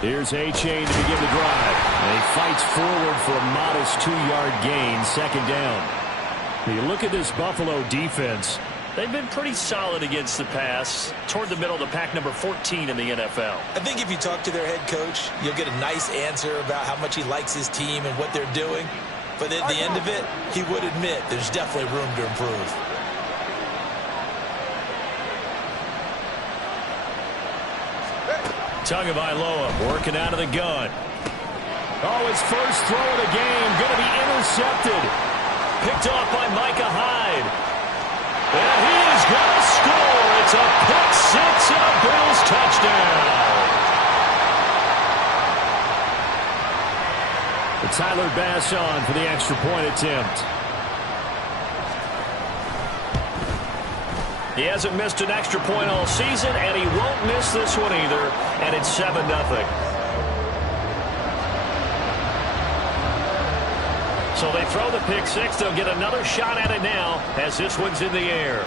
Here's A-Chain to begin the drive. And he fights forward for a modest 2-yard gain, second down. When you look at this Buffalo defense, they've been pretty solid against the pass, toward the middle of the pack, number 14 in the NFL. I think if you talk to their head coach, you'll get a nice answer about how much he likes his team and what they're doing. But at the end of it, he would admit there's definitely room to improve. Tagovailoa working out of the gun. Oh, his first throw of the game going to be intercepted. Picked off by Micah Hyde. And he is going to score. It's a pick six and a Bills touchdown. The Tyler Bass on for the extra point attempt. He hasn't missed an extra point all season, and he won't miss this one either. And it's 7-0. So they throw the pick six. They'll get another shot at it now as this one's in the air.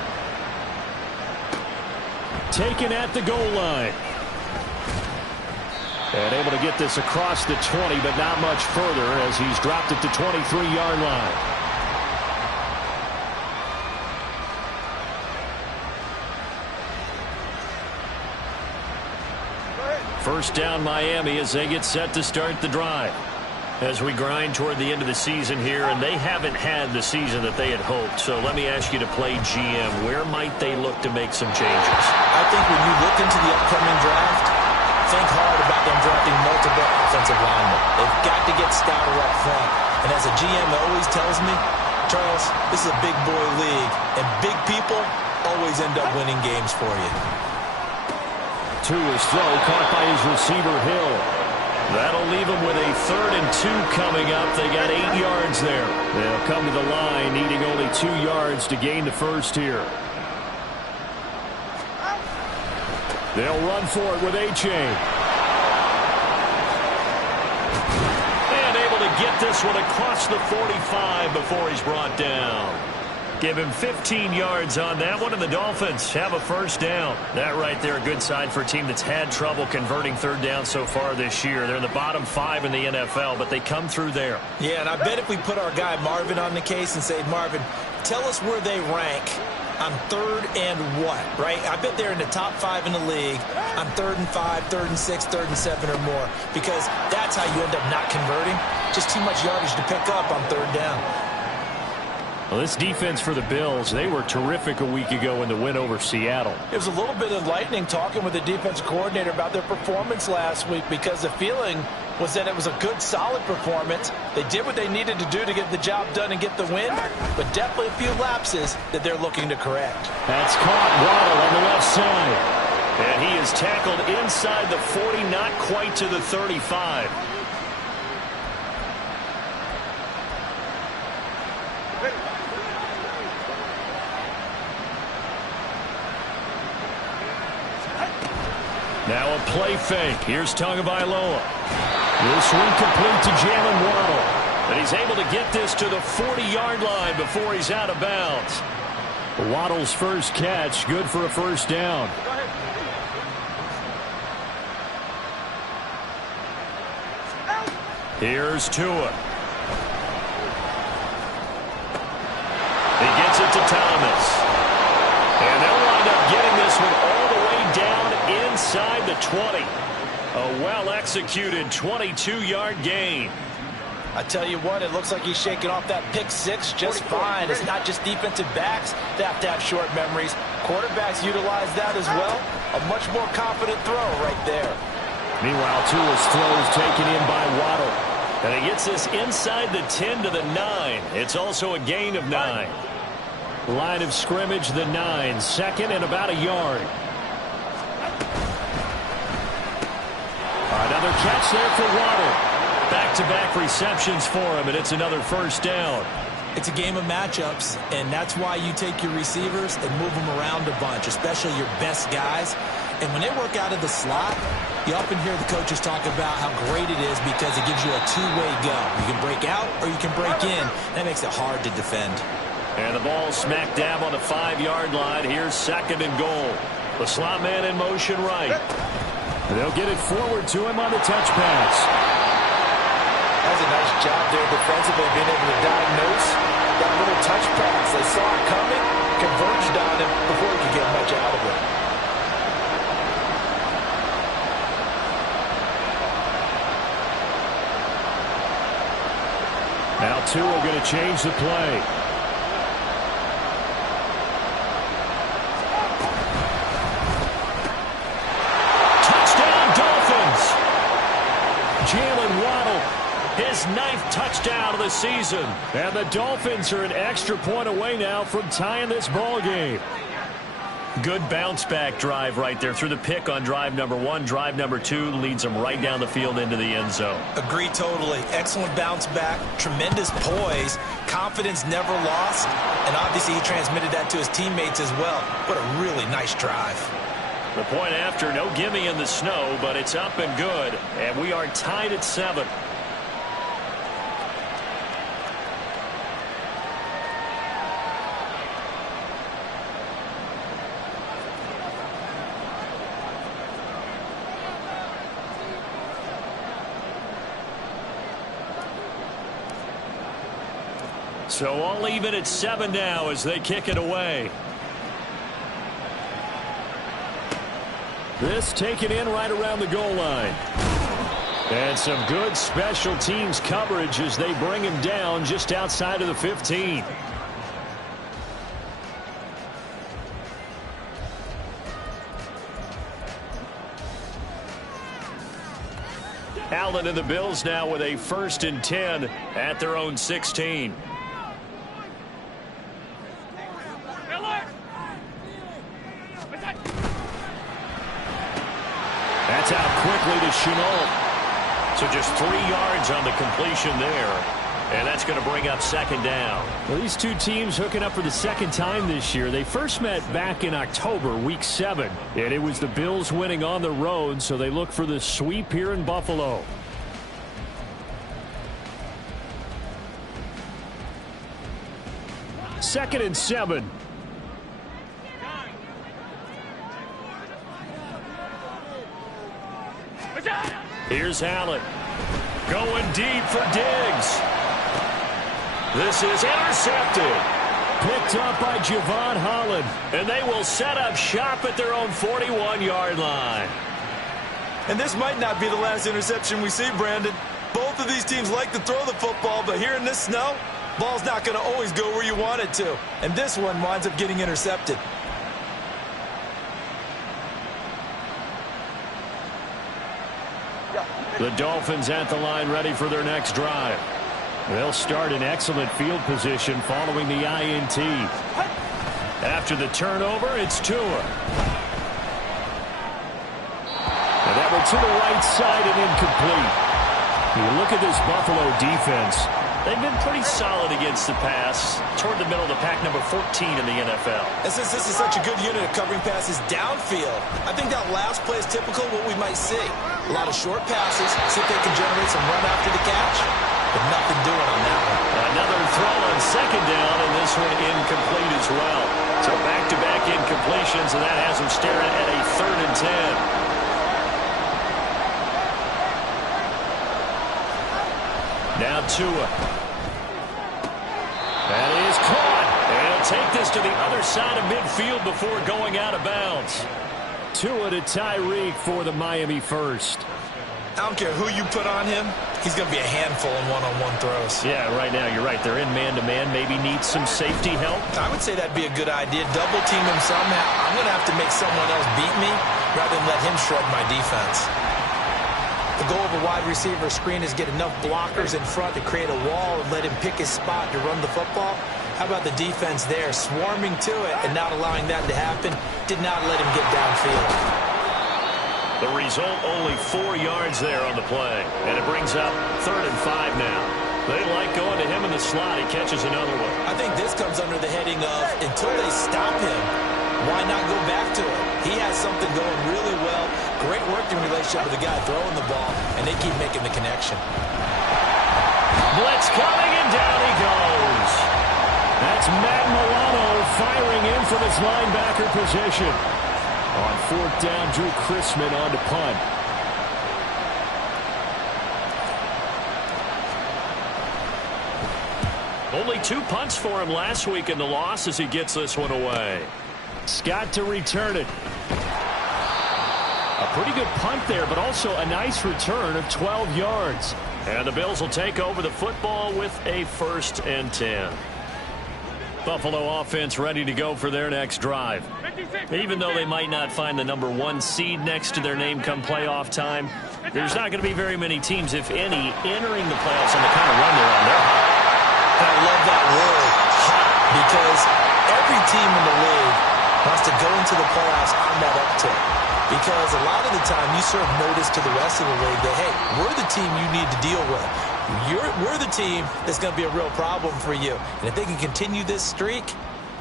Taken at the goal line. And able to get this across the 20, but not much further as he's dropped it to 23-yard line. First down Miami as they get set to start the drive. As we grind toward the end of the season here, and they haven't had the season that they had hoped. So let me ask you to play GM. Where might they look to make some changes? I think when you look into the upcoming draft, think hard about them drafting multiple offensive linemen. They've got to get stouter up front. And as a GM always tells me, Charles, this is a big boy league, and big people always end up winning games for you. To his throw, caught by his receiver, Hill. That'll leave them with a 3rd and 2 coming up. They got 8 yards there. They'll come to the line, needing only 2 yards to gain the first here. They'll run for it with A-Chain. And able to get this one across the 45 before he's brought down. Give him 15 yards on that one, and the Dolphins have a first down. That right there, a good sign for a team that's had trouble converting third down so far this year. They're in the bottom 5 in the NFL, but they come through there. Yeah, and I bet if we put our guy Marvin on the case and say, Marvin, tell us where they rank on 3rd and what, right? I bet they're in the top 5 in the league on 3rd and 5, 3rd and 6, 3rd and 7 or more, because that's how you end up not converting. Just too much yardage to pick up on 3rd down. Well, this defense for the Bills, they were terrific a week ago in the win over Seattle. It was a little bit enlightening talking with the defensive coordinator about their performance last week, because the feeling was that it was a good, solid performance. They did what they needed to do to get the job done and get the win, but definitely a few lapses that they're looking to correct. That's caught. Waddle on the left side. And he is tackled inside the 40, not quite to the 35. Now a play fake. Here's Tagovailoa. This one complete to Jalen Waddle. And he's able to get this to the 40-yard line before he's out of bounds. Waddle's first catch, good for a first down. Here's Tua. He gets it to Thomas. And they'll wind up getting this one all the way down inside the 20. A well-executed 22-yard gain. I tell you what, it looks like he's shaking off that pick six just fine. It's not just defensive backs that have to have short memories. Quarterbacks utilize that as well. A much more confident throw right there. Meanwhile, Tua's throws taken in by Waddle. And he gets this inside the 10 to the 9. It's also a gain of 9. Line of scrimmage, the 9. Second and about a yard. Another catch there for Waddle. Back-to-back receptions for him, and it's another first down. It's a game of matchups, and that's why you take your receivers and move them around a bunch, especially your best guys. And when they work out of the slot, you often hear the coaches talk about how great it is because it gives you a two-way go. You can break out or you can break in. That makes it hard to defend. And the ball smack dab on the 5-yard line. Here's second and goal. The slot man in motion right. They'll get it forward to him on the touch pass. That was a nice job there defensively, being able to diagnose that little touch pass. They saw it coming, converged on him before he could get much out of it. Now Tua going to change the play. Touchdown, Dolphins! Jalen Waddle, his 9th touchdown of the season. And the Dolphins are an extra point away now from tying this ball game. Good bounce-back drive right there through the pick on drive number 1. Drive number 2 leads them right down the field into the end zone. Agree totally. Excellent bounce back, tremendous poise, confidence never lost, and obviously he transmitted that to his teammates as well. What a really nice drive. The point after, no gimme in the snow, but it's up and good, and we are tied at 7. So all even at 7 now as they kick it away. This taken in right around the goal line. And some good special teams coverage as they bring him down just outside of the 15. Allen and the Bills now with a 1st and 10 at their own 16. That's out quickly to Chenault. So just 3 yards on the completion there. And that's going to bring up 2nd down. Well, these two teams hooking up for the 2nd time this year. They first met back in October, week 7. And it was the Bills winning on the road, so they look for the sweep here in Buffalo. Second and 7. Here's Allen. Going deep for Diggs. This is intercepted. Picked up by Javon Holland. And they will set up shop at their own 41-yard line. And this might not be the last interception we see, Brandon. Both of these teams like to throw the football, but here in this snow, ball's not going to always go where you want it to. And this one winds up getting intercepted. The Dolphins at the line ready for their next drive. They'll start in excellent field position following the INT. After the turnover, it's Tua. And that one to the right side and incomplete. You look at this Buffalo defense. They've been pretty solid against the pass. Toward the middle of the pack, number 14 in the NFL. And since this is such a good unit of covering passes downfield, I think that last play is typical of what we might see. A lot of short passes, see if they can generate some run after the catch, but nothing doing on that one. Another throw on 2nd down, and this one incomplete as well. So back-to-back incompletions, and that has them staring at a 3rd and 10. Now Tua. That is caught. And he'll take this to the other side of midfield before going out of bounds. Tua to Tyreek for the Miami first. I don't care who you put on him, he's going to be a handful in one-on-one throws. Yeah, right now you're right. They're in man-to-man. Maybe needs some safety help. I would say that'd be a good idea. Double team him somehow. I'm going to have to make someone else beat me rather than let him shred my defense. The goal of a wide receiver screen is get enough blockers in front to create a wall and let him pick his spot to run the football. How about the defense there, swarming to it and not allowing that to happen? Did not let him get downfield. The result, only 4 yards there on the play. And it brings up 3rd and 5 now. They like going to him in the slot. He catches another one. I think this comes under the heading of, until they stop him, why not go back to it? He has something going really well. Great working relationship with the guy throwing the ball, and they keep making the connection. Blitz coming, and down he goes. That's Matt Milano firing in from his linebacker position. On 4th down, Drew Chrisman on to punt. Only 2 punts for him last week in the loss as he gets this one away. Scott to return it. A pretty good punt there, but also a nice return of 12 yards. And the Bills will take over the football with a 1st and 10. Buffalo offense ready to go for their next drive. Even though they might not find the number 1 seed next to their name come playoff time, there's not going to be very many teams, if any, entering the playoffs on the kind of run they're on. They're hot. I love that word, hot, because every team in the league wants to go into the playoffs on that uptick. Because a lot of the time you serve notice to the rest of the league that, hey, we're the team you need to deal with. We're the team that's going to be a real problem for you. And if they can continue this streak,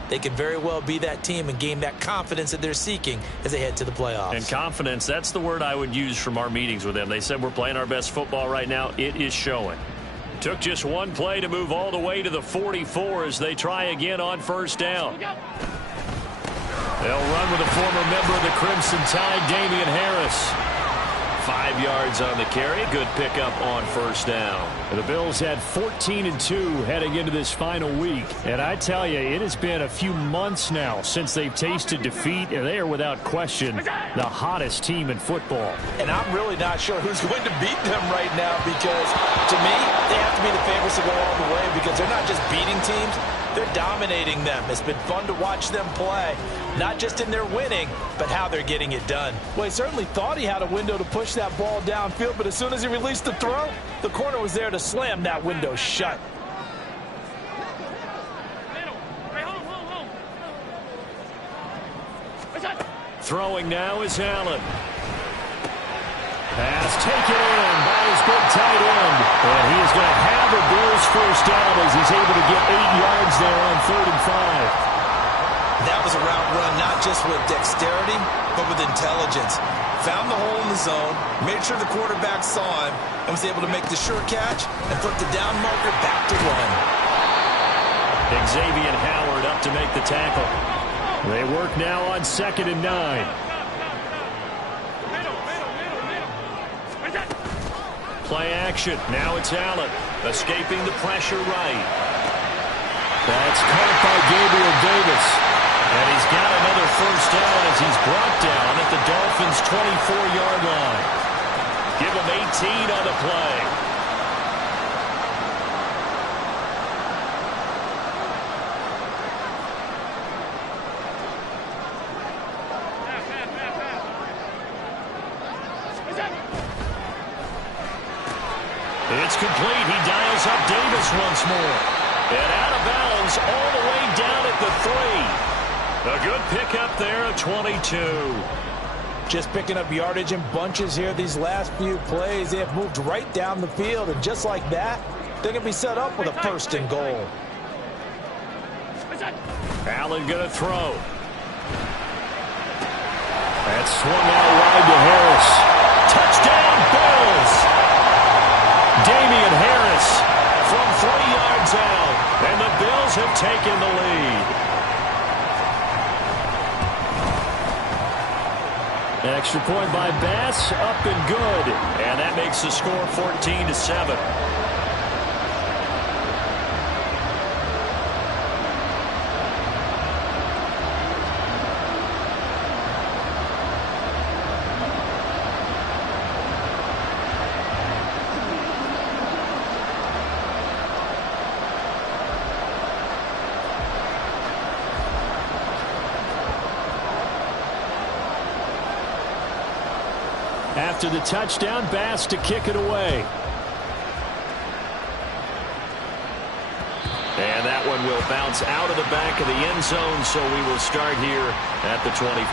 they could very well be that team and gain that confidence that they're seeking as they head to the playoffs. And confidence, that's the word I would use from our meetings with them. They said we're playing our best football right now. It is showing. Took just one play to move all the way to the 44 as they try again on 1st down. They'll run with a former member of the Crimson Tide, Damian Harris. 5 yards on the carry. Good pickup on 1st down. The Bills had 14-2 heading into this final week. And I tell you, it has been a few months now since they've tasted defeat, and they are without question the hottest team in football. And I'm really not sure who's going to beat them right now, because to me, they have to be the favorites to go all the way, because they're not just beating teams, they're dominating them. It's been fun to watch them play, not just in their winning, but how they're getting it done. Well, he certainly thought he had a window to push that ball downfield, but as soon as he released the throw, the corner was there to slam that window shut. Throwing now is Allen. Pass taken in by his big tight end. And he is going to have the Bills 1st down as he's able to get 8 yards there on 3rd and 5. That was a route run not just with dexterity, but with intelligence. Found the hole in the zone, made sure the quarterback saw him, and was able to make the sure catch and put the down marker back to run. Xavier Howard up to make the tackle. They work now on 2nd and 9. Play action. Now it's Allen. Escaping the pressure right. That's caught by Gabriel Davis. And he's got another 1st down as he's brought down at the Dolphins' 24-yard line. Give him 18 on the play. It's complete. He dials up Davis once more. And out of bounds all the way down at the 3. A good pickup there at 22. Just picking up yardage in bunches here these last few plays. They have moved right down the field, and just like that, they're going to be set up with a 1st and goal. Allen going to throw. That's swung out wide to Harris. Touchdown, Bills! Damian Harris from 3 yards out, and the Bills have taken the lead. Extra point by Bass, up and good. And that makes the score 14-7. After the touchdown, Bass to kick it away. And that one will bounce out of the back of the end zone, so we will start here at the 20.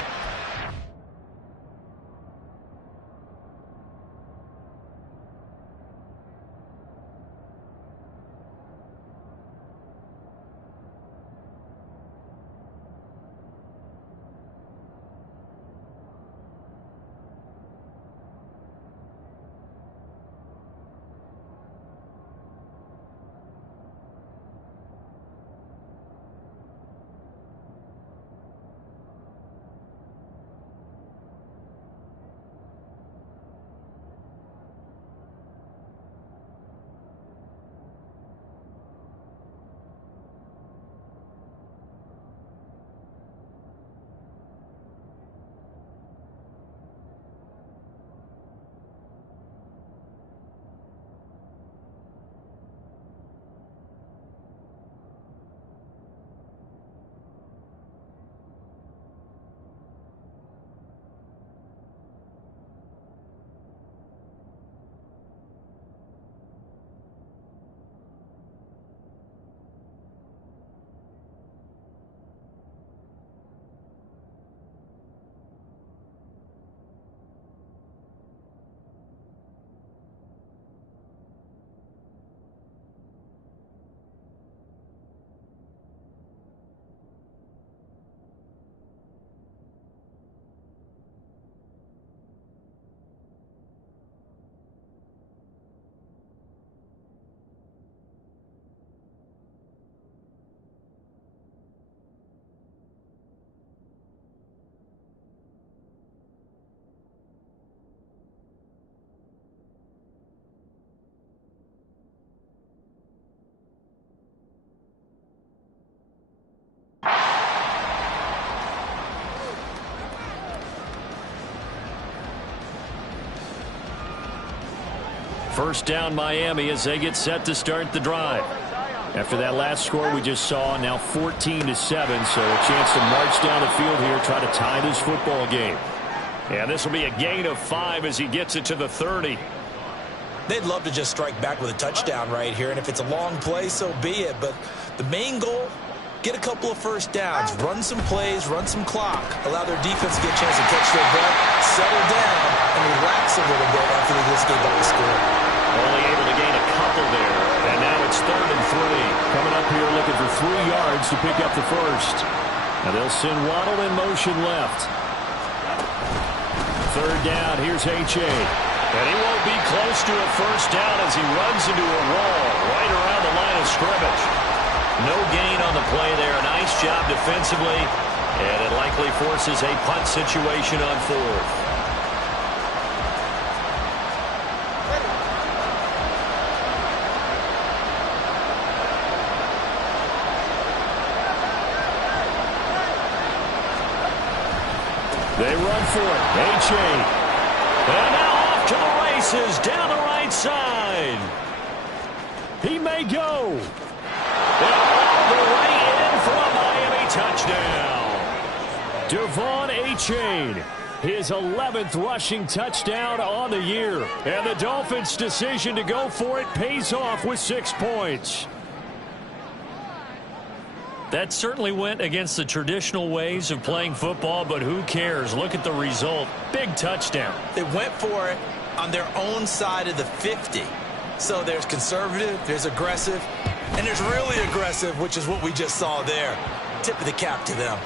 First down Miami as they get set to start the drive. After that last score we just saw, now 14-7, so a chance to march down the field here, try to tie this football game. And this will be a gain of 5 as he gets it to the 30. They'd love to just strike back with a touchdown right here, and if it's a long play, so be it. But the main goal, get a couple of first downs, run some plays, run some clock, allow their defense to get a chance to catch their breath, settle down, and relax a little bit after they just gave up the score. Only able to gain a couple there, and now it's 3rd and 3. Coming up here looking for 3 yards to pick up the first. Now they'll send Waddle in motion left. 3rd down, here's H.A. And he won't be close to a first down as he runs into a wall right around the line of scrimmage. No gain on the play there. Nice job defensively, and it likely forces a punt situation on 4th. They run for it. H.A. And now off to the races down the right side. He may go. And all the way in for a Miami touchdown. Devon Achane, his 11th rushing touchdown on the year. And the Dolphins' decision to go for it pays off with 6 points. That certainly went against the traditional ways of playing football, but who cares? Look at the result. Big touchdown. They went for it on their own side of the 50. So there's conservative, there's aggressive, and there's really aggressive, which is what we just saw there. Tip of the cap to them.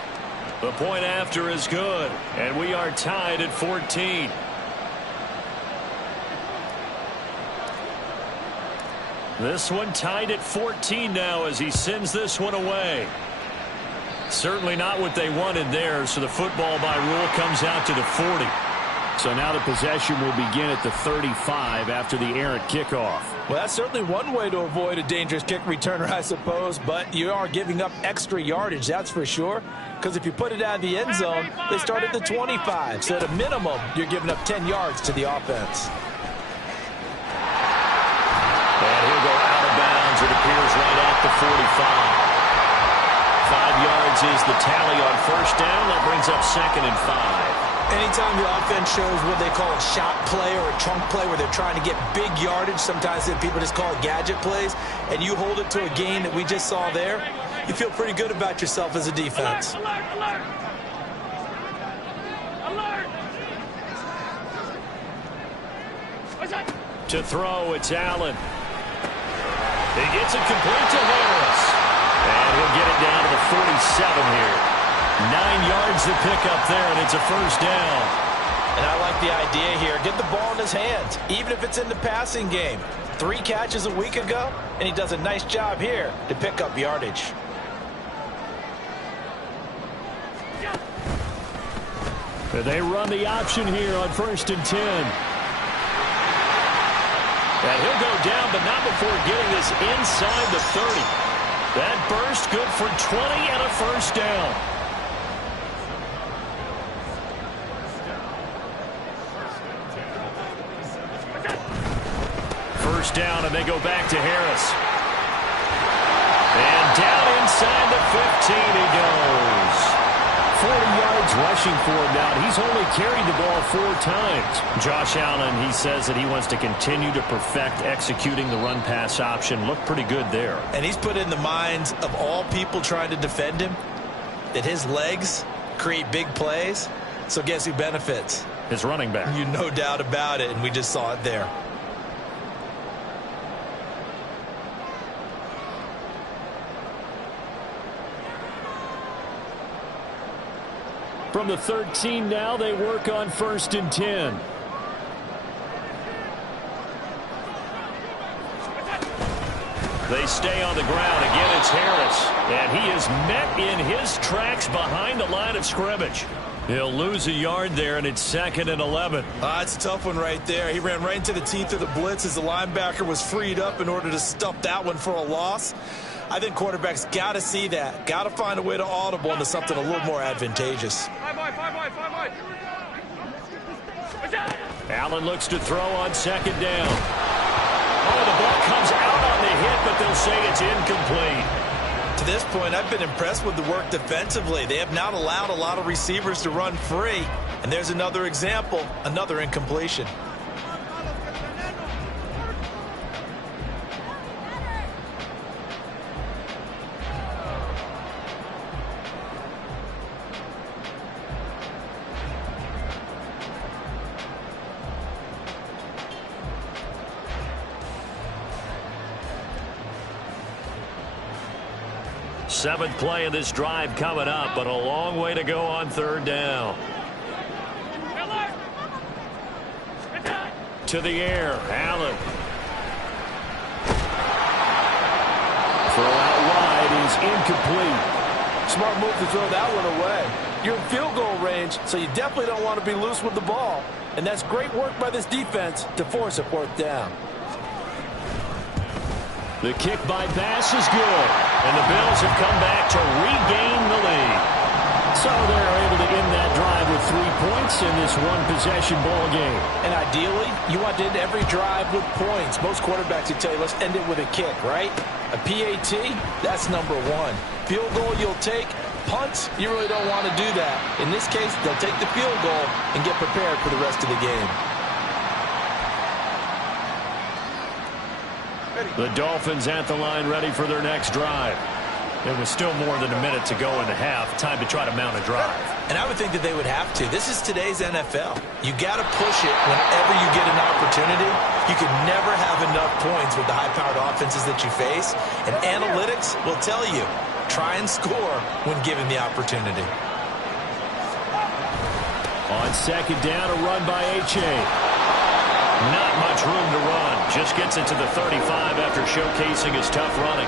The point after is good, and we are tied at 14. This one tied at 14 now as he sends this one away. Certainly not what they wanted there, so the football by rule comes out to the 40. So now the possession will begin at the 35 after the errant kickoff. Well, that's certainly one way to avoid a dangerous kick returner, I suppose, but you are giving up extra yardage, that's for sure, because if you put it out of the end zone, they start at the 25, so at a minimum, you're giving up 10 yards to the offense. And he'll go out of bounds, it appears, right at the 45. 5 yards is the tally on first down. That brings up 2nd and 5. Anytime the offense shows what they call a shot play or a chunk play where they're trying to get big yardage, sometimes people just call it gadget plays, and you hold it to a gain that we just saw there, you feel pretty good about yourself as a defense. Alert, alert, alert. Alert. To throw, it's Allen. He gets it complete to Harris. And he'll get it down to the 47 here. 9 yards to pick up there, and it's a first down. And I like the idea here. Get the ball in his hands, even if it's in the passing game. 3 catches a week ago, and he does a nice job here to pick up yardage. They run the option here on 1st and 10. And he'll go down, but not before getting this inside the 30. That burst good for 20 and a first down. First down, and they go back to Harris. And down inside the 15 he goes. 40 yards rushing for him now. He's only carried the ball 4 times. Josh Allen, he says that he wants to continue to perfect executing the run-pass option. Looked pretty good there. And he's put in the minds of all people trying to defend him that his legs create big plays. So guess who benefits? His running back. You no doubt about it, and we just saw it there. From the 13 now, they work on 1st and 10. They stay on the ground. Again, it's Harris. And he is met in his tracks behind the line of scrimmage. He'll lose a yard there, and it's 2nd and 11. It's a tough one right there. He ran right into the teeth of the blitz as the linebacker was freed up in order to stuff that one for a loss. I think quarterbacks got to see that. Got to find a way to audible into something a little more advantageous. Allen looks to throw on 2nd down. Oh, the ball comes out on the hit, but they'll say it's incomplete. To this point, I've been impressed with the work defensively. They have not allowed a lot of receivers to run free. And there's another example, another incompletion. Seventh play of this drive coming up, but a long way to go on third down. To the air, Allen. Throw out wide is incomplete. Smart move to throw that one away. You're in field goal range, so you definitely don't want to be loose with the ball. And that's great work by this defense to force a fourth down. The kick by Bass is good, and the Bills have come back to regain the lead. So they're able to end that drive with 3 points in this one-possession ball game. And ideally, you want to end every drive with points. Most quarterbacks would tell you, let's end it with a kick, right? A PAT, that's number one. Field goal you'll take. Punts, you really don't want to do that. In this case, they'll take the field goal and get prepared for the rest of the game. The Dolphins at the line ready for their next drive. There was still more than a minute to go in the half. Time to try to mount a drive. And I would think that they would have to. This is today's NFL. You got to push it whenever you get an opportunity. You can never have enough points with the high-powered offenses that you face. And analytics will tell you, try and score when given the opportunity. On second down, a run by H.A. Not much room to run. Just gets it to the 35 after showcasing his tough running.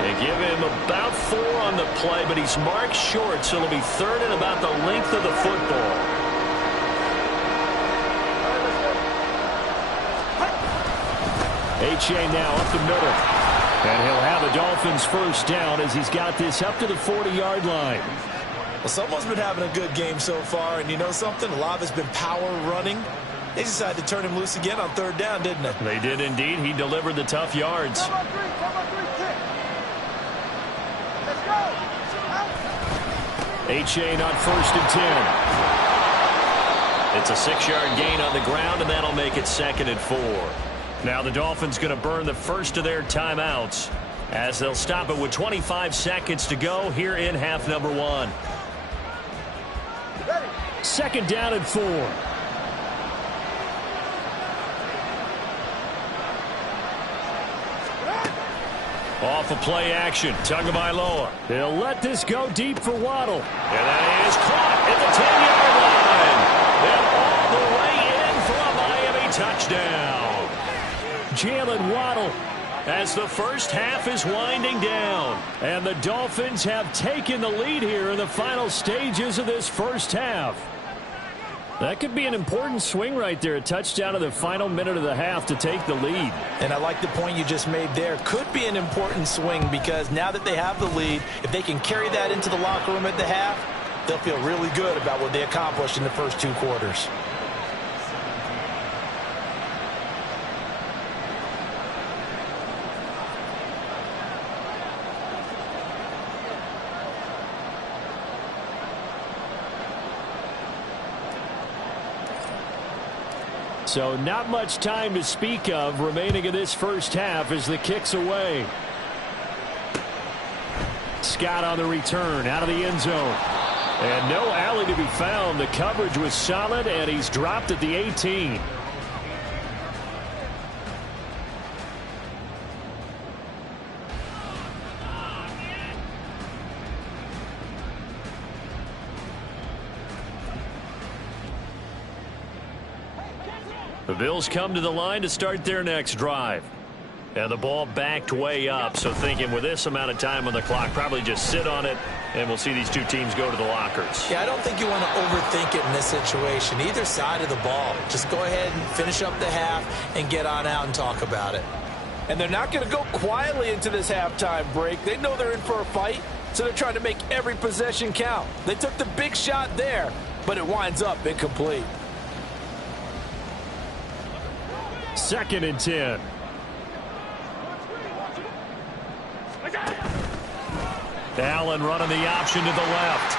They give him about 4 on the play, but he's marked short, so it'll be third and about the length of the football. H.A. now up the middle. And he'll have a Dolphins first down as he's got this up to the 40-yard line. Well, someone's been having a good game so far, and you know something? A lot of it's been power running. They decided to turn him loose again on third down, didn't they? They did indeed. He delivered the tough yards. H.A. on first and 10. It's a 6-yard gain on the ground, and that'll make it second and 4. Now the Dolphins going to burn the first of their timeouts as they'll stop it with 25 seconds to go here in half number 1. Second down and 4. Off of play action. Tagovailoa. They'll let this go deep for Waddle. And that is caught at the 10-yard line. And all the way in for a Miami touchdown. Jalen Waddle as the first half is winding down. And the Dolphins have taken the lead here in the final stages of this first half. That could be an important swing right there. A touchdown in the final minute of the half to take the lead. And I like the point you just made there. Could be an important swing because now that they have the lead, if they can carry that into the locker room at the half, they'll feel really good about what they accomplished in the first 2 quarters. So not much time to speak of remaining in this first half as the kick's away. Scott on the return out of the end zone. And no alley to be found. The coverage was solid, and he's dropped at the 18. The Bills come to the line to start their next drive. And the ball backed way up, so thinking with this amount of time on the clock, probably just sit on it, and we'll see these two teams go to the lockers. Yeah, I don't think you want to overthink it in this situation. Either side of the ball. Just go ahead and finish up the half and get on out and talk about it. And they're not going to go quietly into this halftime break. They know they're in for a fight, so they're trying to make every possession count. They took the big shot there, but it winds up incomplete. Second and 10. Allen running the option to the left.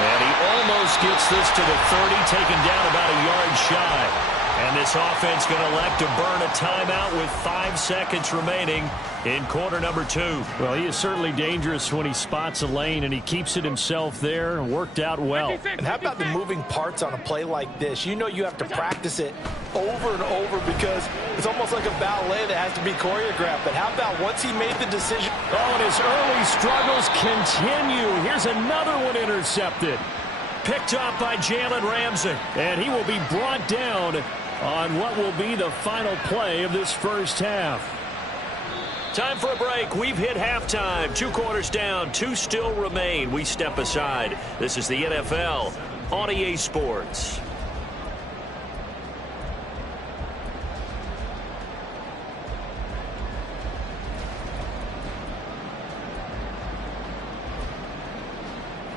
And he almost gets this to the 30, taken down about a yard shy. And this offense going to elect to burn a timeout with 5 seconds remaining in quarter number 2. Well, he is certainly dangerous when he spots a lane, and he keeps it himself there and worked out well. And how about the moving parts on a play like this? You know you have to practice it over and over because it's almost like a ballet that has to be choreographed. But how about once he made the decision? Oh, and his early struggles continue. Here's another one intercepted. Picked up by Jalen Ramsey. And he will be brought down on what will be the final play of this first half. Time for a break. We've hit halftime. 2 quarters down. 2 still remain. We step aside. This is the NFL on EA Sports.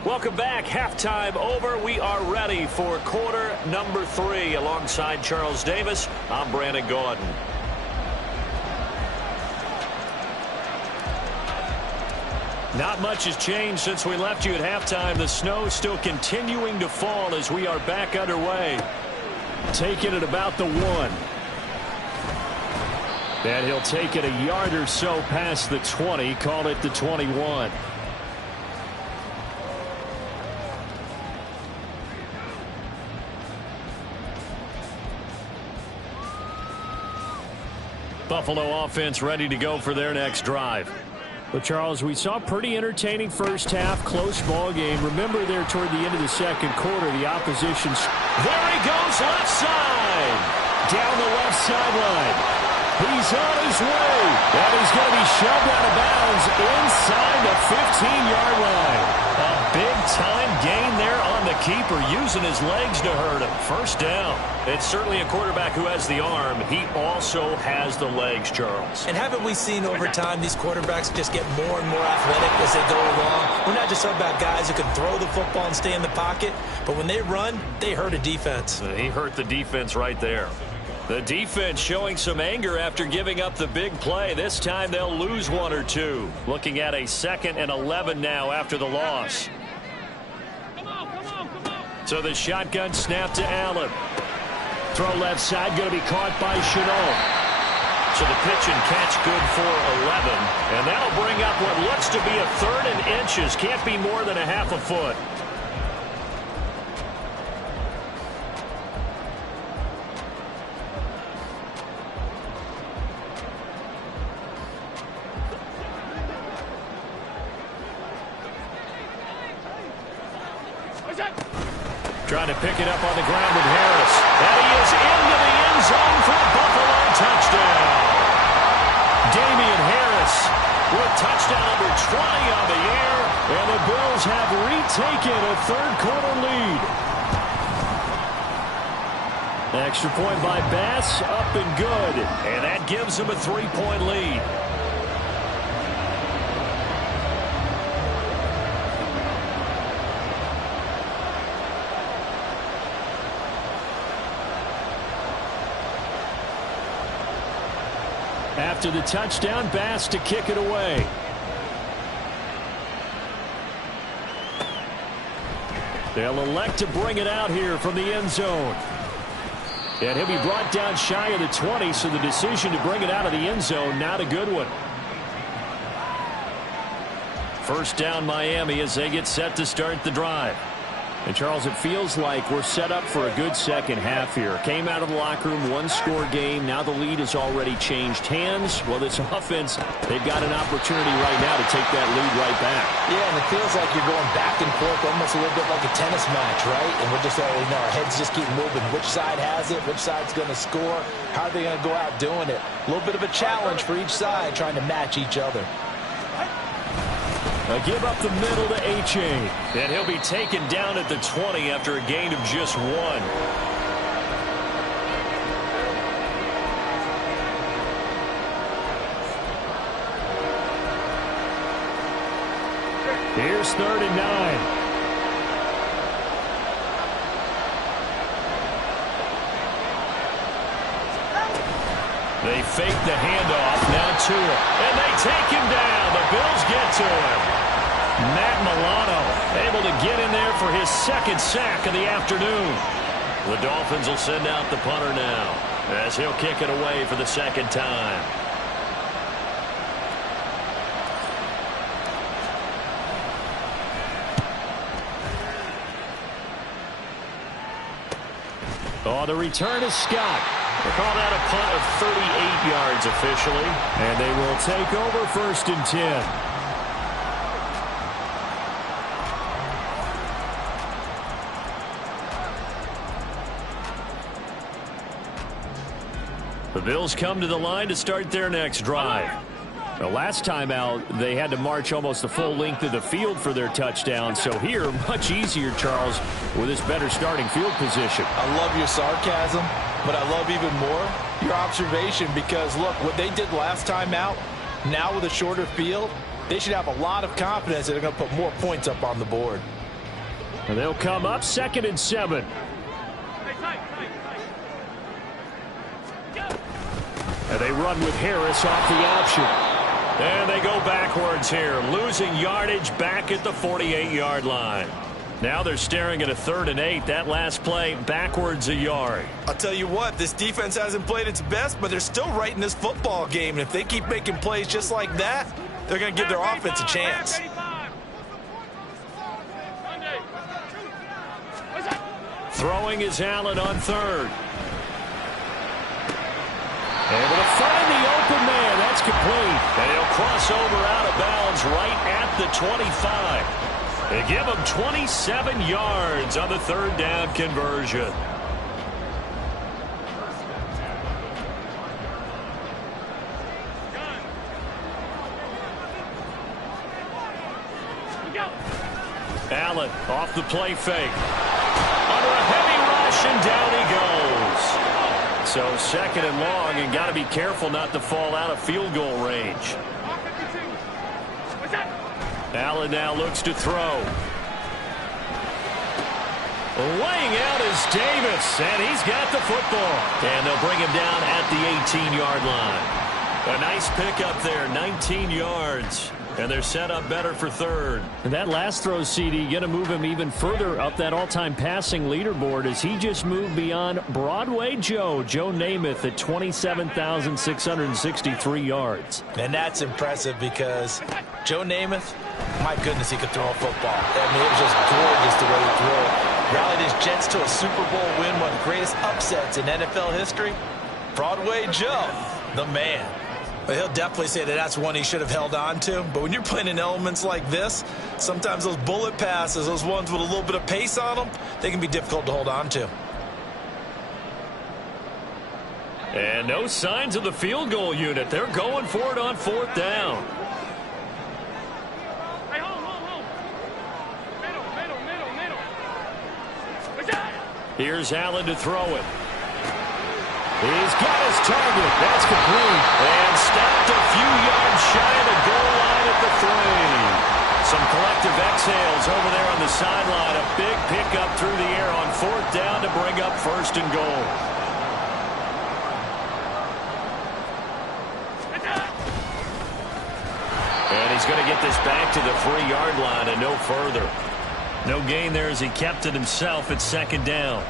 Welcome back. Halftime over. We are ready for quarter number 3. Alongside Charles Davis, I'm Brandon Gaudin. Not much has changed since we left you at halftime. The snow still continuing to fall as we are back underway. Taking it about the 1. And he'll take it a yard or so past the 20. Call it the 21. Buffalo offense ready to go for their next drive. Well, Charles, we saw a pretty entertaining first half, close ball game. Remember there toward the end of the second quarter, the opposition's... There he goes, left side. Down the left sideline. He's on his way. And he's going to be shoved out of bounds inside the 15-yard line. A big-time gain there on the keeper, using his legs to hurt him. First down. It's certainly a quarterback who has the arm. He also has the legs, Charles. And haven't we seen over time these quarterbacks just get more and more athletic as they go along? We're not just talking about guys who can throw the football and stay in the pocket, but when they run, they hurt a defense. He hurt the defense right there. The defense showing some anger after giving up the big play. This time they'll lose 1 or 2. Looking at a 2nd and 11 now after the loss. So the shotgun snap to Allen. Throw left side, going to be caught by Chenault. So the pitch and catch good for 11. And that'll bring up what looks to be a 3rd and inches. Can't be more than a half a foot. Trying to pick it up on the ground with Harris. And he is into the end zone for a Buffalo touchdown. Damian Harris with touchdown number 20 on the year. And the Bills have retaken a 3rd-quarter lead. Extra point by Bass, up and good. And that gives them a 3-point lead. After the touchdown, Bass to kick it away. They'll elect to bring it out here from the end zone. And he'll be brought down shy of the 20, so the decision to bring it out of the end zone, not a good one. First down Miami as they get set to start the drive. And, Charles, it feels like we're set up for a good second half here. Came out of the locker room, 1-score game. Now the lead has already changed hands. Well, this offense, they've got an opportunity right now to take that lead right back. Yeah, and it feels like you're going back and forth almost a little bit like a tennis match, right? And we're just already know our heads just keep moving. Which side has it? Which side's going to score? How are they going to go out doing it? A little bit of a challenge for each side trying to match each other. A give up the middle to H.A. And he'll be taken down at the 20 after a gain of just 1. Here's 3rd and 9. They fake the handoff, now to him. And they take him down. The Bills get to him. Matt Milano able to get in there for his second sack of the afternoon. The Dolphins will send out the punter now as he'll kick it away for the second time. Oh, the return is Scott. They call that a punt of 38 yards officially. And they will take over 1st and 10. The Bills come to the line to start their next drive. The last time out, they had to march almost the full length of the field for their touchdown. So here, much easier, Charles, with this better starting field position. I love your sarcasm, but I love even more your observation because, look, what they did last time out, now with a shorter field, they should have a lot of confidence that they're going to put more points up on the board. And they'll come up 2nd and 7. And they run with Harris off the option. And they go backwards here, losing yardage back at the 48-yard line. Now they're staring at a 3rd and 8. That last play, backwards a yard. I'll tell you what, this defense hasn't played its best, but they're still right in this football game. And if they keep making plays just like that, they're going to give their offense a chance. Throwing is Allen on 3rd. Able to find the open man. That's complete. And he'll cross over out of bounds right at the 25. They give him 27 yards on the 3rd down conversion. Allen off the play fake. Under a heavy rush, and down he goes. So 2nd and long, and got to be careful not to fall out of field goal range. Allen now looks to throw. Laying out is Davis, and he's got the football. And they'll bring him down at the 18-yard line. A nice pickup there, 19 yards. And they're set up better for 3rd. And that last throw, CD, going to move him even further up that all-time passing leaderboard as he just moved beyond Broadway Joe Namath at 27,663 yards. And that's impressive because Joe Namath, my goodness, he could throw a football. I mean, it was just gorgeous the way he threw it. Rallied his Jets to a Super Bowl win, one of the greatest upsets in NFL history. Broadway Joe, the man. But he'll definitely say that that's one he should have held on to. But when you're playing in elements like this, sometimes those bullet passes, those ones with a little bit of pace on them, they can be difficult to hold on to. And no signs of the field goal unit. They're going for it on 4th down. Hey, hold. Middle. Here's Allen to throw it. He's got his target. That's complete. And stopped a few yards shy of the goal line at the 3. Some collective exhales over there on the sideline. A big pickup through the air on 4th down to bring up 1st and goal. And he's going to get this back to the 3-yard line and no further. No gain there as he kept it himself at 2nd down.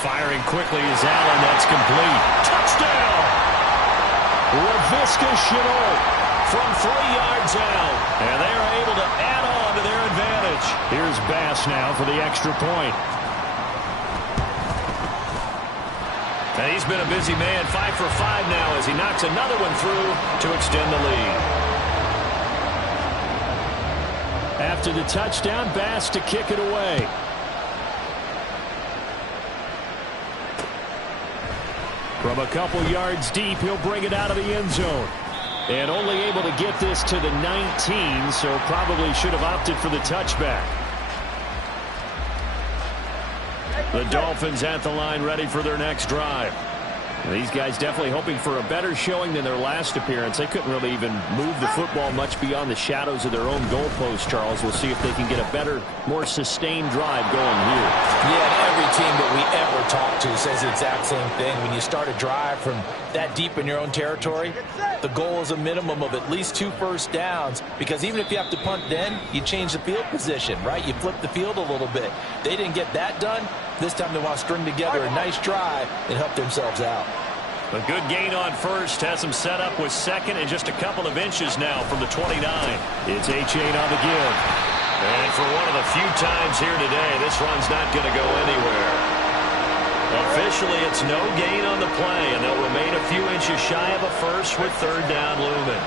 Firing quickly is Allen. That's complete. Touchdown! Laviska Shenault from 3 yards out. And they are able to add on to their advantage. Here's Bass now for the extra point. And he's been a busy man. 5 for 5 now as he knocks another one through to extend the lead. After the touchdown, Bass to kick it away. From a couple yards deep, he'll bring it out of the end zone. And only able to get this to the 19, so probably should have opted for the touchback. The Dolphins at the line ready for their next drive. These guys definitely hoping for a better showing than their last appearance. They couldn't really even move the football much beyond the shadows of their own goalpost, Charles. We'll see if they can get a better, more sustained drive going here. Yeah, and every team that we ever talk to says the exact same thing. When you start a drive from that deep in your own territory, the goal is a minimum of at least 2 first downs, because even if you have to punt then, you change the field position, right? You flip the field a little bit. They didn't get that done. This time they want to string together a nice drive and help themselves out. A good gain on first has them set up with second and just a couple of inches now from the 29. It's H8 on the give. And for one of the few times here today, this run's not going to go anywhere. Officially, it's no gain on the play, and they'll remain a few inches shy of a first with third down looming.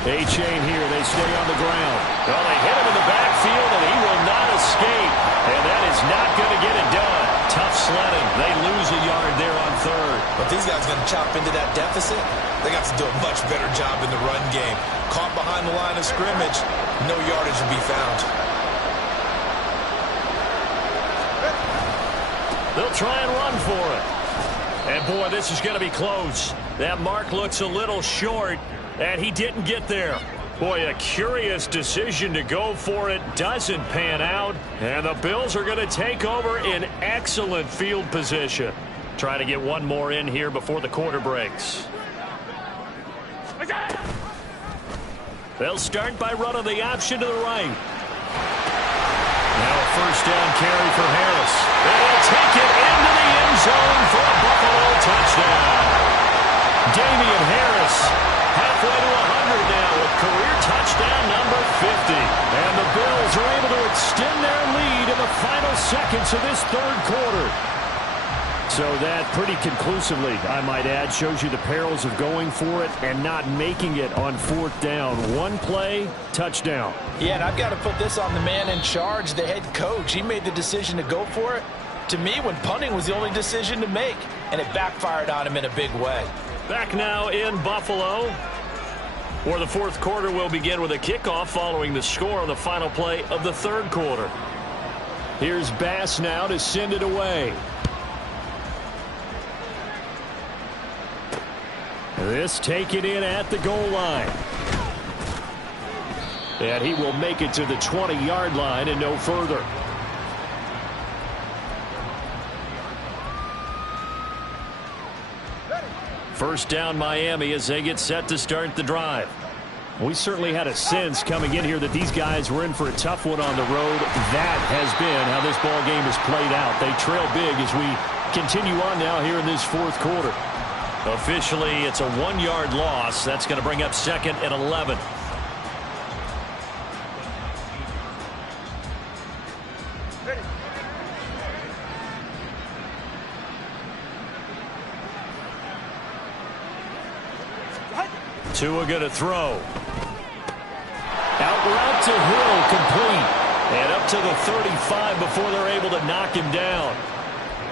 A-chain here. They stay on the ground. Well, they hit him in the backfield, and he will not escape. And that is not going to get it done. Tough sledding. They lose a yard there on third. But these guys are going to chop into that deficit. They got to do a much better job in the run game. Caught behind the line of scrimmage, no yardage will be found. They'll try and run for it. And, boy, this is going to be close. That mark looks a little short. And he didn't get there. Boy, a curious decision to go for it. Doesn't pan out. And the Bills are going to take over in excellent field position. Try to get one more in here before the quarter breaks. They'll start by running the option to the right. Now a first down carry for Harris. They'll take it into the end zone for a Buffalo touchdown. Damian Harris halfway to 100 now with career touchdown number 50. And the Bills are able to extend their lead in the final seconds of this third quarter. So that pretty conclusively, I might add, shows you the perils of going for it and not making it on fourth down. One play, touchdown. Yeah, and I've got to put this on the man in charge, the head coach. He made the decision to go for it. To me, when punting was the only decision to make, and it backfired on him in a big way. Back now in Buffalo, where the fourth quarter will begin with a kickoff following the score on the final play of the third quarter. Here's Bass now to send it away. This taken in at the goal line. And he will make it to the 20-yard line and no further. First down Miami as they get set to start the drive. We certainly had a sense coming in here that these guys were in for a tough one on the road. That has been how this ball game has played out. They trail big as we continue on now here in this fourth quarter. Officially, it's a 1-yard loss. That's going to bring up second and 11. Tua going to throw. Out route to Hill, complete. And up to the 35 before they're able to knock him down.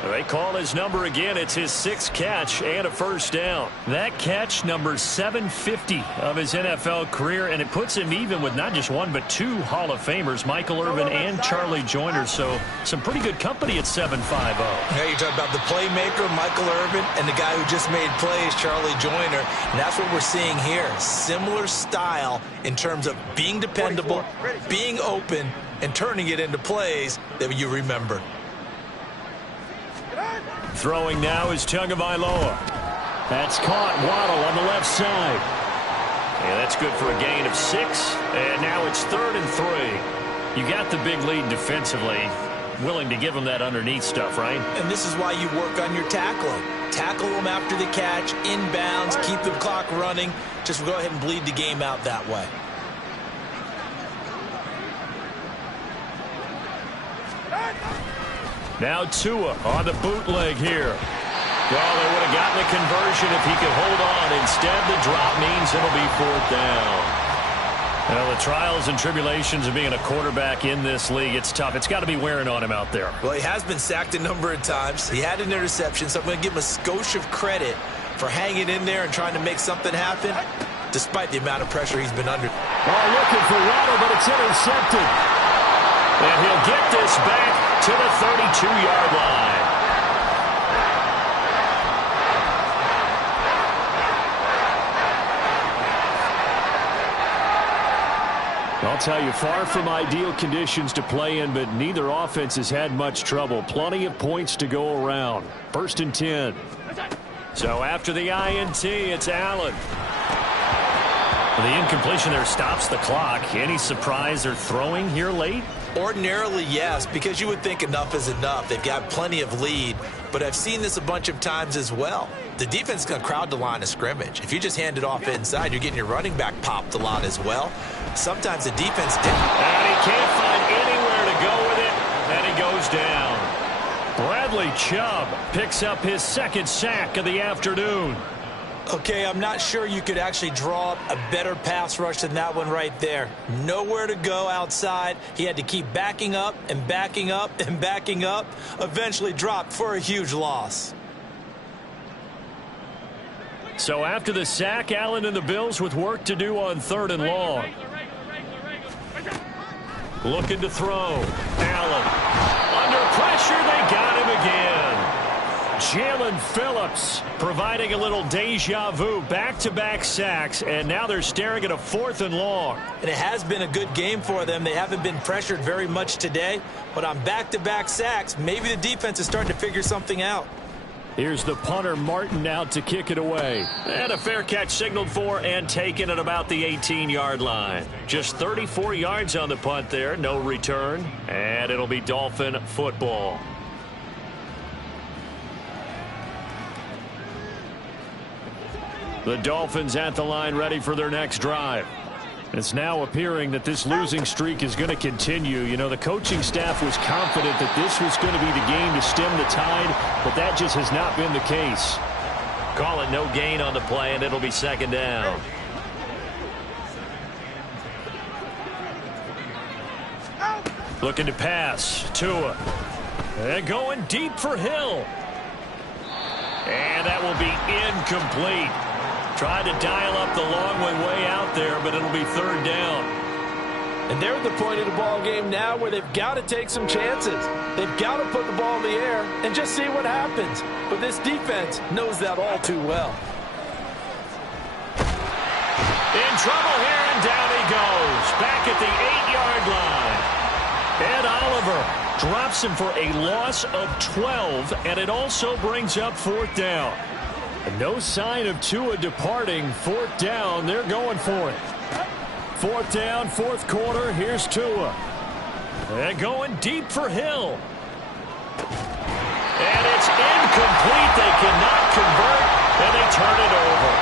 They call his number again. It's his 6th catch and a first down. That catch, number 750 of his NFL career, and it puts him even with not just one but 2 Hall of Famers, Michael Irvin and Charlie Joyner. So some pretty good company at 7.50. Yeah, you're talking about the playmaker, Michael Irvin, and the guy who just made plays, Charlie Joyner. And that's what we're seeing here. Similar style in terms of being dependable, being open, and turning it into plays that you remember. Throwing now is Tagovailoa. That's caught. Waddle on the left side. Yeah, that's good for a gain of 6. And now it's 3rd and 3. You got the big lead defensively. Willing to give them that underneath stuff, right? And this is why you work on your tackling. Tackle them after the catch, inbounds, keep the clock running. Just go ahead and bleed the game out that way. Now Tua on the bootleg here. Well, they would have gotten the conversion if he could hold on. Instead, the drop means it'll be 4th down. Well, the trials and tribulations of being a quarterback in this league, it's tough. It's got to be wearing on him out there. Well, he has been sacked a number of times. He had an interception, so I'm going to give him a skosh of credit for hanging in there and trying to make something happen, despite the amount of pressure he's been under. Oh, looking for water, but it's intercepted. And he'll get this back to the 32-yard line. I'll tell you, far from ideal conditions to play in, but neither offense has had much trouble. Plenty of points to go around. 1st and 10. So after the INT, it's Allen. The incompletion there stops the clock. Any surprise they're throwing here late? Ordinarily, yes, because you would think enough is enough. They've got plenty of lead, but I've seen this a bunch of times as well. The defense is going to crowd the line of scrimmage. If you just hand it off inside, you're getting your running back popped a lot as well. Sometimes the defense... And he can't find anywhere to go with it, and he goes down. Bradley Chubb picks up his 2nd sack of the afternoon. Okay, I'm not sure you could actually draw up a better pass rush than that one right there. Nowhere to go outside. He had to keep backing up and backing up and backing up. Eventually dropped for a huge loss. So after the sack, Allen and the Bills with work to do on 3rd and long. Looking to throw. Allen. Under pressure, they got him again. Jalen Phillips providing a little deja vu. Back-to-back sacks, and now they're staring at a 4th and long. And it has been a good game for them. They haven't been pressured very much today, but on back-to-back sacks, maybe the defense is starting to figure something out. Here's the punter, Martin, out to kick it away. And a fair catch signaled for and taken at about the 18-yard line. Just 34 yards on the punt there, no return, and it'll be Dolphin football. The Dolphins at the line ready for their next drive. It's now appearing that this losing streak is going to continue. You know, the coaching staff was confident that this was going to be the game to stem the tide, but that just has not been the case. Call it no gain on the play, and it'll be 2nd down. Looking to pass. Tua. And going deep for Hill. And that will be incomplete. Tried to dial up the long way out there, but it'll be 3rd down. And they're at the point of the ball game now where they've got to take some chances. They've got to put the ball in the air and just see what happens. But this defense knows that all too well. In trouble here, and down he goes. Back at the 8-yard line. Ed Oliver drops him for a loss of 12, and it also brings up 4th down. No sign of Tua departing. 4th down. They're going for it. 4th down, 4th quarter. Here's Tua. And going deep for Hill. And it's incomplete. They cannot convert, and they turn it over.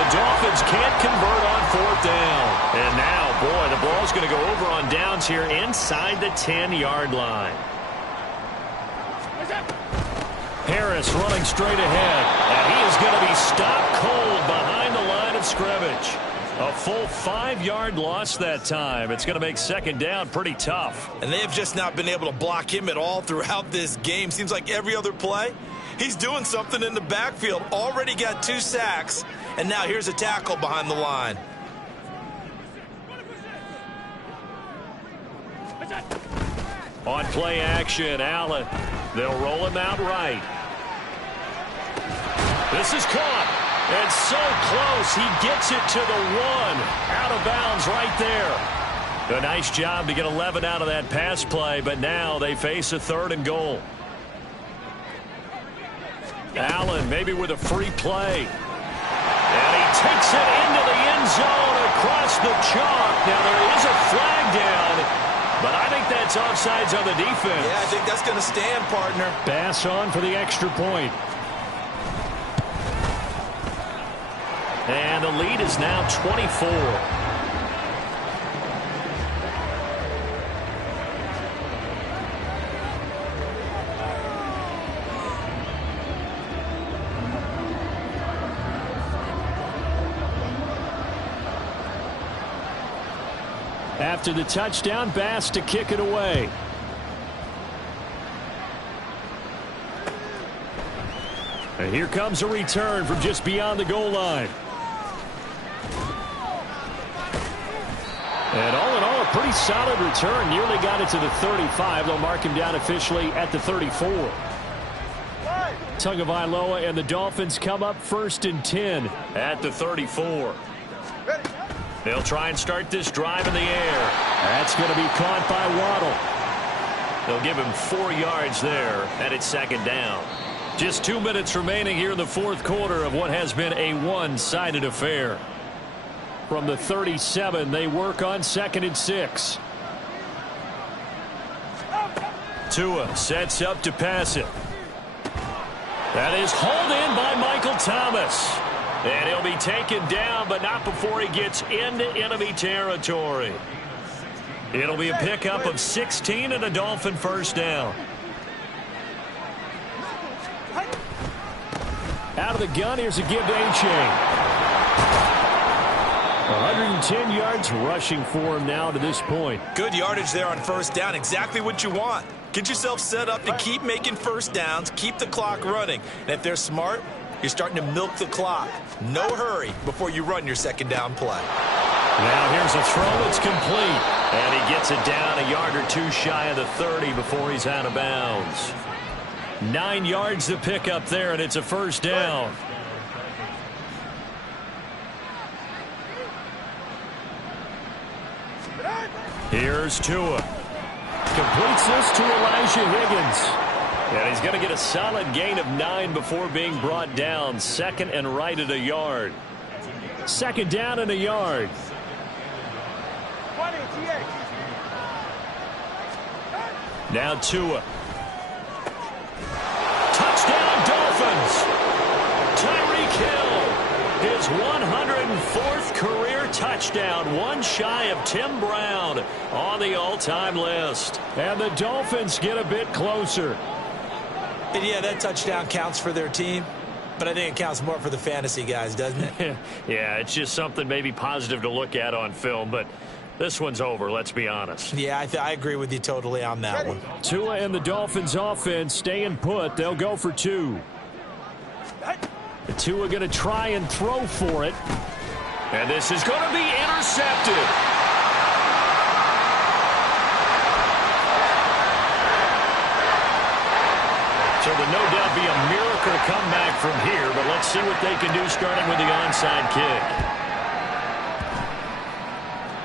The Dolphins can't convert on 4th down. And now, boy, the ball's going to go over on downs here inside the 10-yard line. Harris running straight ahead. And he is going to be stopped cold behind the line of scrimmage. A full 5-yard loss that time. It's going to make 2nd down pretty tough. And they have just not been able to block him at all throughout this game. Seems like every other play, he's doing something in the backfield. Already got 2 sacks, and now here's a tackle behind the line. On play action, Allen. They'll roll him out right. This is caught. And so close, he gets it to the 1. Out of bounds right there. A nice job to get 11 out of that pass play, but now they face a 3rd and goal. Allen maybe with a free play. And he takes it into the end zone across the chalk. Now there is a flag down, but I think that's offsides on the defense. Yeah, I think that's going to stand, partner. Bass on for the extra point. And the lead is now 24. After the touchdown, Bass to kick it away. And here comes a return from just beyond the goal line. And all in all, a pretty solid return. Nearly got it to the 35. They'll mark him down officially at the 34. Tagovailoa and the Dolphins come up 1st and 10. At the 34. They'll try and start this drive in the air. That's going to be caught by Waddle. They'll give him 4 yards there, and it's 2nd down. Just 2 minutes remaining here in the 4th quarter of what has been a one-sided affair. From the 37, they work on 2nd and 6. Tua sets up to pass it. That is hauled in by Michael Thomas. And he'll be taken down, but not before he gets into enemy territory. It'll be a pickup of 16 and a Dolphin 1st down. Out of the gun, here's a give to A-Chain. 110 yards rushing for him now to this point. Good yardage there on 1st down. Exactly what you want. Get yourself set up to keep making 1st downs, keep the clock running. And if they're smart, you're starting to milk the clock. No hurry before you run your 2nd down play. Now here's a throw that's complete. And he gets it down a yard or 2 shy of the 30 before he's out of bounds. 9 yards to pick up there, and it's a 1st down. Here's Tua. Completes this to Elijah Higgins. And he's going to get a solid gain of 9 before being brought down. 2nd and right at a yard. 2nd down and a yard. Now Tua. Touchdown Dolphins. Tyreek Hill. His 104th career touchdown. 1 shy of Tim Brown on the all-time list. And the Dolphins get a bit closer. And yeah, that touchdown counts for their team, but I think it counts more for the fantasy guys, doesn't it? Yeah, it's just something maybe positive to look at on film, but this one's over, let's be honest. Yeah, I agree with you totally on that one. Tua and the Dolphins offense staying put. They'll go for 2. The Tua going to try and throw for it. And this is going to be intercepted. So there'll no doubt be a miracle comeback from here, but let's see what they can do starting with the onside kick.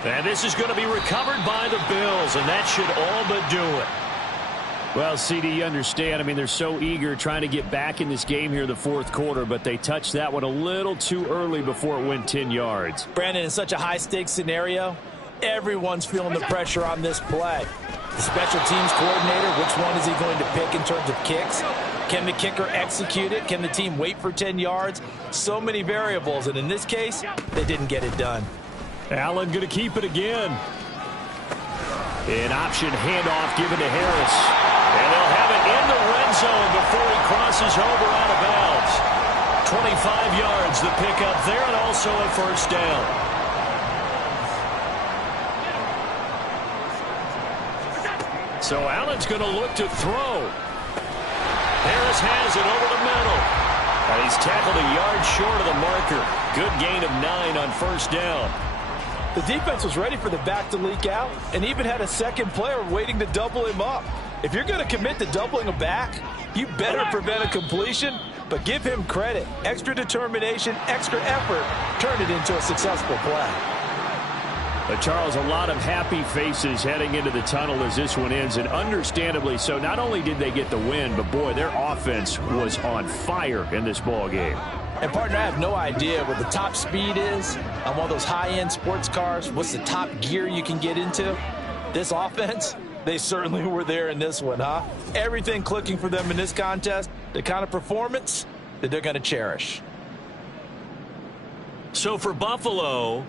And this is going to be recovered by the Bills, and that should all but do it. Well, CD, you understand. I mean, they're so eager trying to get back in this game here in the 4th quarter, but they touched that one a little too early before it went 10 yards. Brandon, in such a high-stakes scenario, everyone's feeling the pressure on this play. The special teams coordinator, which one is he going to pick in terms of kicks? Can the kicker execute it? Can the team wait for 10 yards? So many variables, and in this case, they didn't get it done. Allen going to keep it again. An option handoff given to Harris. And they'll have it in the red zone before he crosses over out of bounds. 25 yards the pickup there, and also a 1st down. So Allen's going to look to throw. Harris has it over the middle. And he's tackled a yard short of the marker. Good gain of 9 on 1st down. The defense was ready for the back to leak out and even had a second player waiting to double him up. If you're going to commit to doubling a back, you better prevent a completion, but give him credit. Extra determination, extra effort, turn it into a successful play. But Charles, a lot of happy faces heading into the tunnel as this one ends, and understandably so. Not only did they get the win, but boy, their offense was on fire in this ball game. And partner, I have no idea what the top speed is on one of those high-end sports cars. What's the top gear you can get into? This offense, they certainly were there in this one, huh? Everything clicking for them in this contest, the kind of performance that they're going to cherish. So for Buffalo,